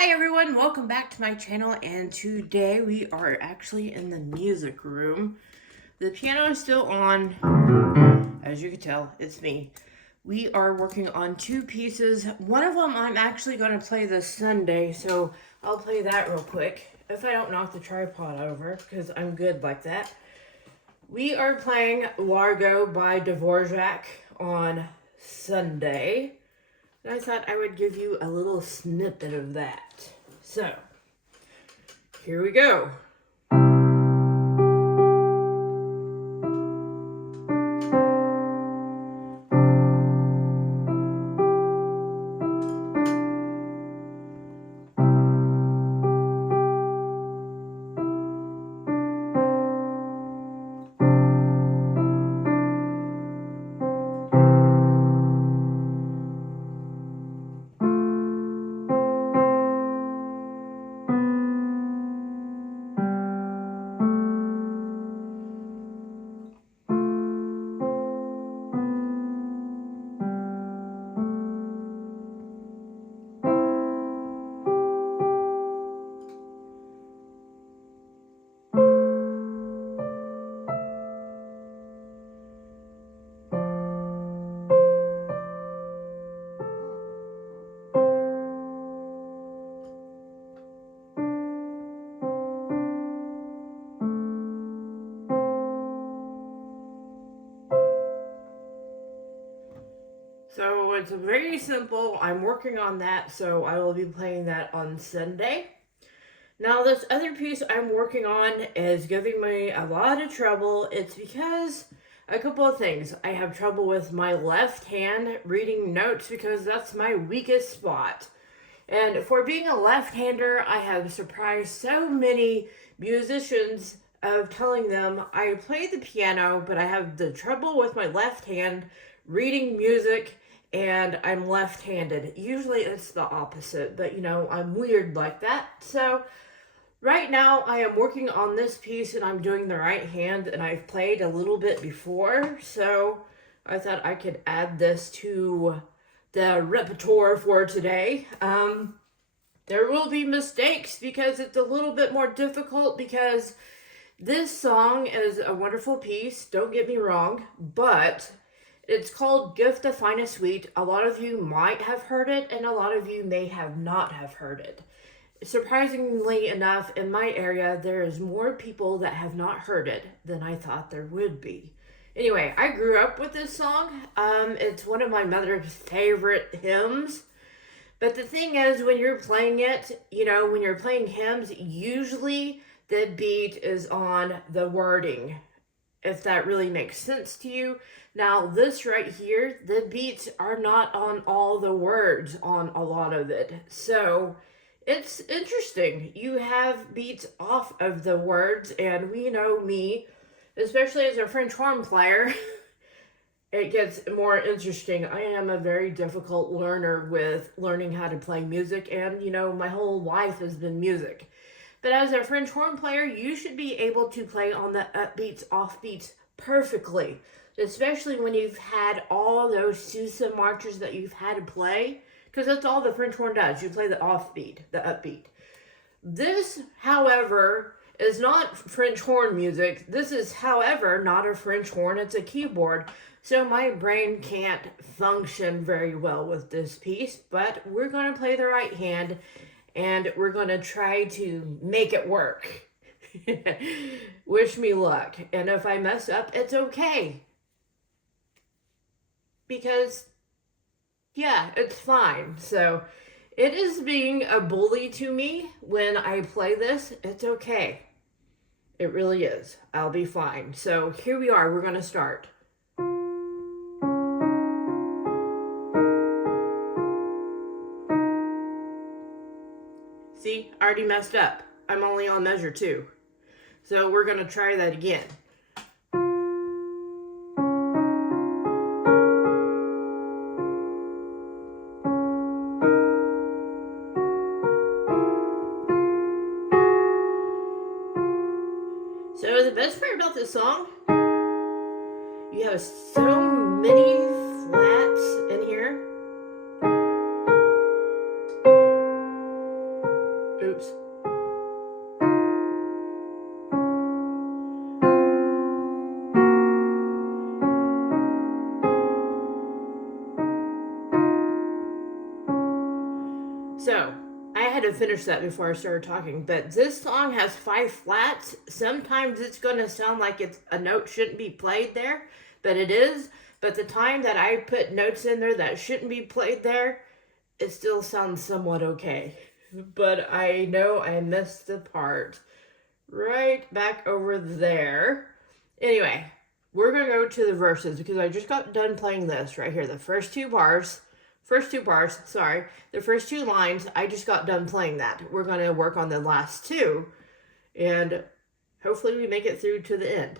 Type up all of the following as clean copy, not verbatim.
Hi everyone, welcome back to my channel, and today we are actually in the music room. The piano is still on, as you can tell, it's me. We are working on two pieces. One of them I'm actually going to play this Sunday, so I'll play that real quick. If I don't knock the tripod over, because I'm good like that. We are playing Largo by Dvorak on Sunday. And I thought I would give you a little snippet of that. So, here we go. So it's very simple. I'm working on that, so I will be playing that on Sunday. Now, this other piece I'm working on is giving me a lot of trouble. It's because a couple of things. I have trouble with my left hand reading notes because that's my weakest spot. And for being a left-hander, I have surprised so many musicians of telling them I play the piano, but I have the trouble with my left hand reading music, and I'm left-handed. Usually it's the opposite, but I'm weird like that. So right now I am working on this piece and I'm doing the right hand, and I've played a little bit before, so I thought I could add this to the repertoire for today. There will be mistakes because it's a little bit more difficult, because this song is a wonderful piece, don't get me wrong, but it's called Gift of Finest Sweet. A lot of you might have heard it, and a lot of you may have not have heard it. Surprisingly enough, in my area, there is more people that have not heard it than I thought there would be. Anyway, I grew up with this song. It's one of my mother's favorite hymns. But the thing is, when you're playing it, when you're playing hymns, usually the beat is on the wording, if that really makes sense to you. Now, this right here, the beats are not on all the words on a lot of it. So it's interesting. You have beats off of the words, and we know me, especially as a French horn player, it gets more interesting. I am a very difficult learner with learning how to play music, and my whole life has been music. But as a French horn player, you should be able to play on the upbeats, offbeats perfectly, especially when you've had all those Sousa marches that you've had to play, because that's all the French horn does. You play the offbeat, the upbeat. This, however, is not French horn music. This is, however, not a French horn. It's a keyboard. So my brain can't function very well with this piece, but we're going to play the right hand, and we're going to try to make it work. Wish me luck. And if I mess up, it's okay. Because, yeah, it's fine. So it is being a bully to me when I play this. It's okay. It really is. I'll be fine. So here we are. We're going to start. See, I already messed up. I'm only on measure 2. So we're going to try that again. So the best part about this song, you have so many flats in here. So, I had to finish that before I started talking, but this song has 5 flats. Sometimes it's going to sound like it's a note shouldn't be played there, but it is. But the time that I put notes in there that shouldn't be played there, it still sounds somewhat okay. But I know I missed the part right back over there. Anyway, we're going to go to the verses because I just got done playing this right here. The first two bars, the first 2 lines, I just got done playing that. We're going to work on the last 2, and hopefully we make it through to the end.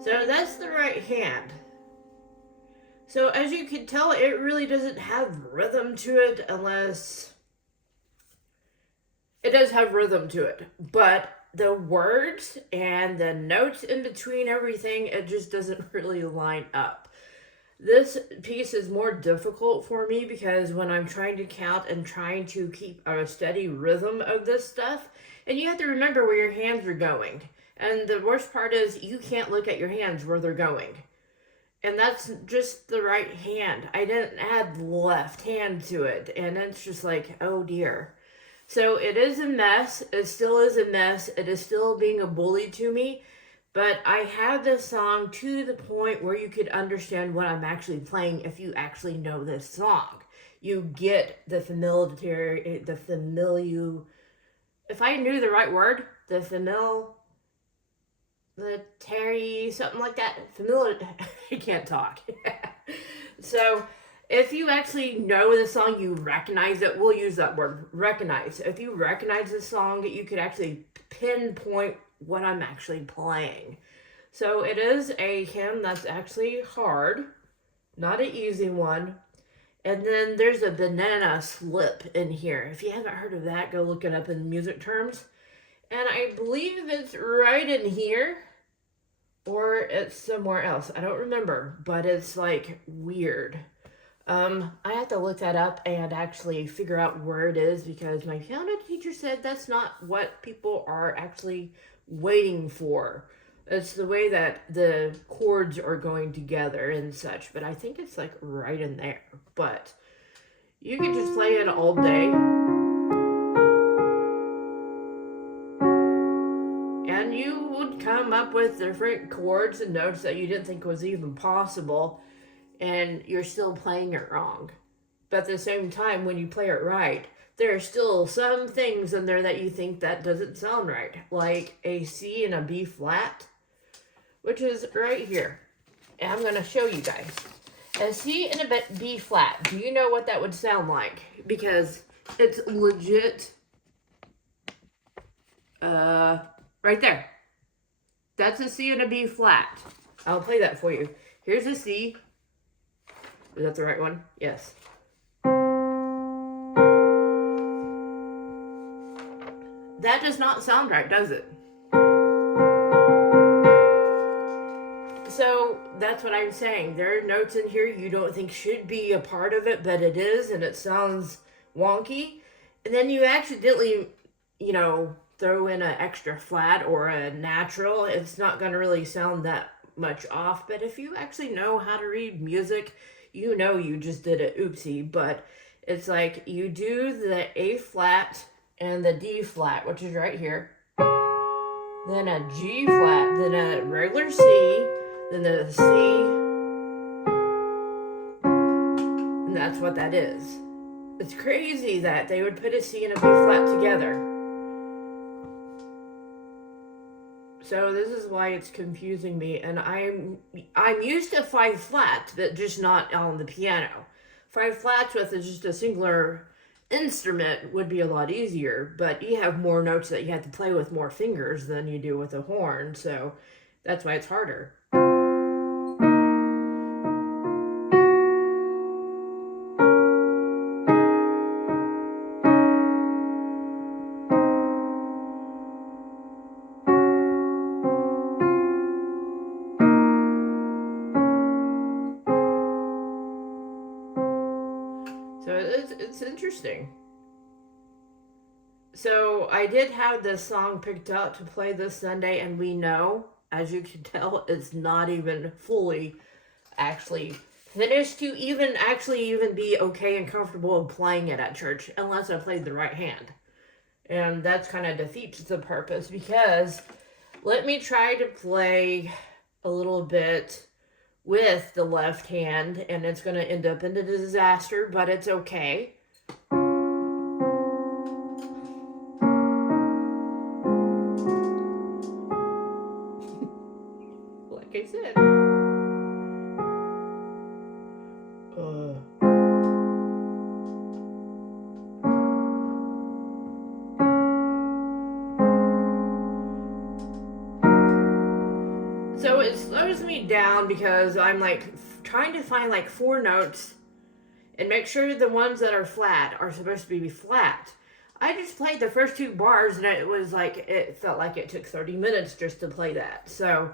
So that's the right hand. So as you can tell, it really doesn't have rhythm to it unless... It does have rhythm to it, but the words and the notes in between everything, it just doesn't really line up. This piece is more difficult for me because when I'm trying to count and trying to keep a steady rhythm of this stuff, and you have to remember where your hands are going. And the worst part is you can't look at your hands where they're going. And that's just the right hand. I didn't add left hand to it. And it's just like, oh dear. So it is a mess. It still is a mess. It is still being a bully to me. But I have this song to the point where you could understand what I'm actually playing if you actually know this song. You get the if I knew the right word, something like that. I can't talk. So, if you actually know the song, you recognize it. We'll use that word, recognize. If you recognize the song, you could actually pinpoint what I'm actually playing. So, it is a hymn that's actually hard, not an easy one. And then there's a banana slip in here. If you haven't heard of that, go look it up in music terms. And I believe it's right in here, or it's somewhere else. I don't remember, but it's like weird. I have to look that up and actually figure out where it is because my piano teacher said that's not what people are actually waiting for. It's the way that the chords are going together and such, but I think it's like right in there. But you can just play it all day. And you would come up with different chords and notes that you didn't think was even possible, and you're still playing it wrong. But at the same time, when you play it right, there are still some things in there that you think that doesn't sound right, like a C and a B flat, which is right here. And I'm going to show you guys. A C and a B flat. Do you know what that would sound like? Because it's legit, right there. That's a C and a B flat. I'll play that for you. Here's a C. Is that the right one? Yes. That does not sound right, does it? So that's what I'm saying. There are notes in here you don't think should be a part of it, but it is, and it sounds wonky. And then you accidentally, throw in an extra flat or a natural. It's not going to really sound that much off. But if you actually know how to read music, you know you just did an oopsie. But it's like you do the A flat and the D flat, which is right here. Then a G flat, then a regular C, then a C. And that's what that is. It's crazy that they would put a C and a B flat together. So this is why it's confusing me, and I'm used to 5 flats, but just not on the piano. 5 flats with just a singular instrument would be a lot easier, but you have more notes that you have to play with more fingers than you do with a horn, so that's why it's harder. So it's interesting. So I did have this song picked out to play this Sunday, and we know, as you can tell, it's not even fully actually finished to even be okay and comfortable in playing it at church unless I played the right hand. And that's kind of defeats the purpose, because let me try to play a little bit with the left hand, and it's going to end up in a disaster, but it's okay. Like I said. So it slows me down because I'm like trying to find like 4 notes and make sure the ones that are flat are supposed to be flat. I just played the first 2 bars and it felt like it took 30 minutes just to play that. So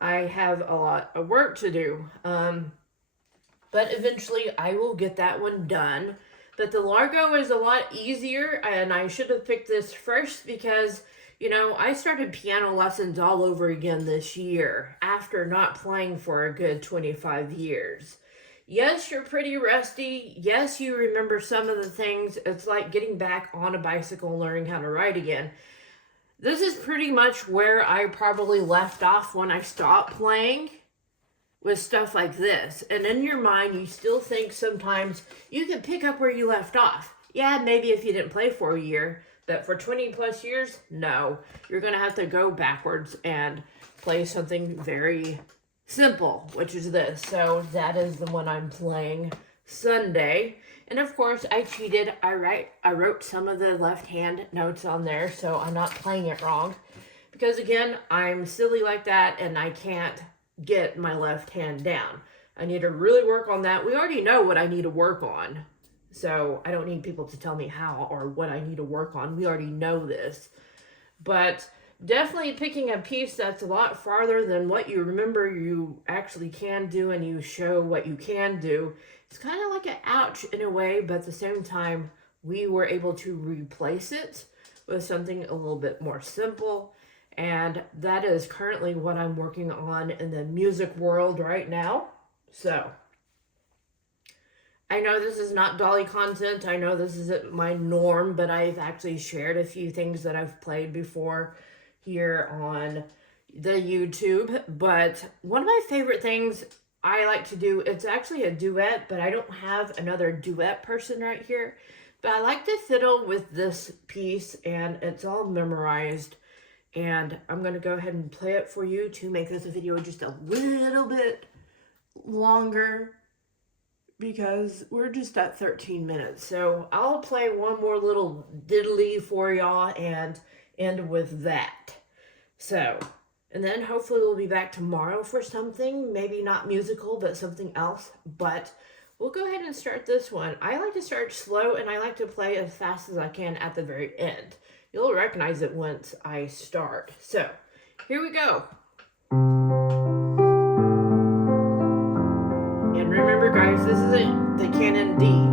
I have a lot of work to do. But eventually I will get that one done. But the Largo is a lot easier, and I should have picked this first because, you know, I started piano lessons all over again this year after not playing for a good 25 years. Yes, you're pretty rusty. Yes, you remember some of the things. It's like getting back on a bicycle and learning how to ride again. This is pretty much where I probably left off when I stopped playing, with stuff like this. And in your mind, you still think sometimes you can pick up where you left off. Yeah, maybe if you didn't play for a year, but for 20 plus years, no. You're going to have to go backwards and play something very simple, which is this. So that is the one I'm playing Sunday. And of course, I cheated. I wrote some of the left hand notes on there, so I'm not playing it wrong. Because again, I'm silly like that, and I can't get my left hand down. I need to really work on that. We already know what I need to work on, so I don't need people to tell me how or what I need to work on. We already know this. But definitely picking a piece that's a lot farther than what you remember you actually can do, and you show what you can do. It's kind of like an ouch in a way, but at the same time, we were able to replace it with something a little bit more simple. And that is currently what I'm working on in the music world right now. So I know this is not Dolly content. I know this isn't my norm, but I've actually shared a few things that I've played before here on the YouTube. But one of my favorite things I like to do, it's actually a duet, but I don't have another duet person right here. But I like to fiddle with this piece, and it's all memorized. And I'm going to go ahead and play it for you to make this video just a little bit longer, because we're just at 13 minutes. So I'll play one more little diddly for y'all and end with that. So, and then hopefully we'll be back tomorrow for something, maybe not musical, but something else. But we'll go ahead and start this one. I like to start slow, and I like to play as fast as I can at the very end. You'll recognize it once I start. So, here we go. And remember, guys, this isn't the Canon D.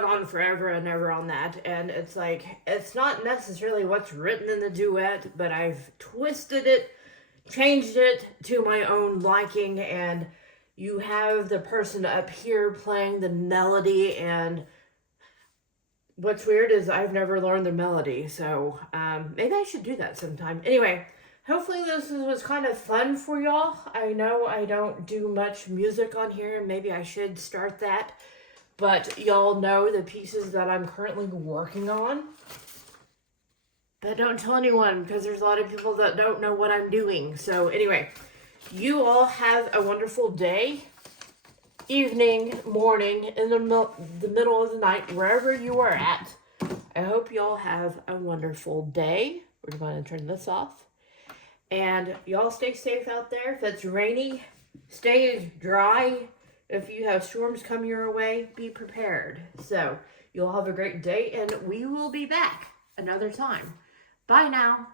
gone on forever and ever on that, and it's like, it's not necessarily what's written in the duet, but I've twisted it, changed it to my own liking, and you have the person up here playing the melody, and what's weird is I've never learned the melody, so maybe I should do that sometime. Anyway, hopefully this was kind of fun for y'all. I know I don't do much music on here, and maybe I should start that, but y'all know the pieces that I'm currently working on. But don't tell anyone, because there's a lot of people that don't know what I'm doing. So anyway, you all have a wonderful day, evening, morning, in the middle of the night, wherever you are at. I hope y'all have a wonderful day. We're going to turn this off. And y'all stay safe out there. If it's rainy, stay dry. If you have storms come your way, be prepared. So you'll have a great day, and we will be back another time. Bye now.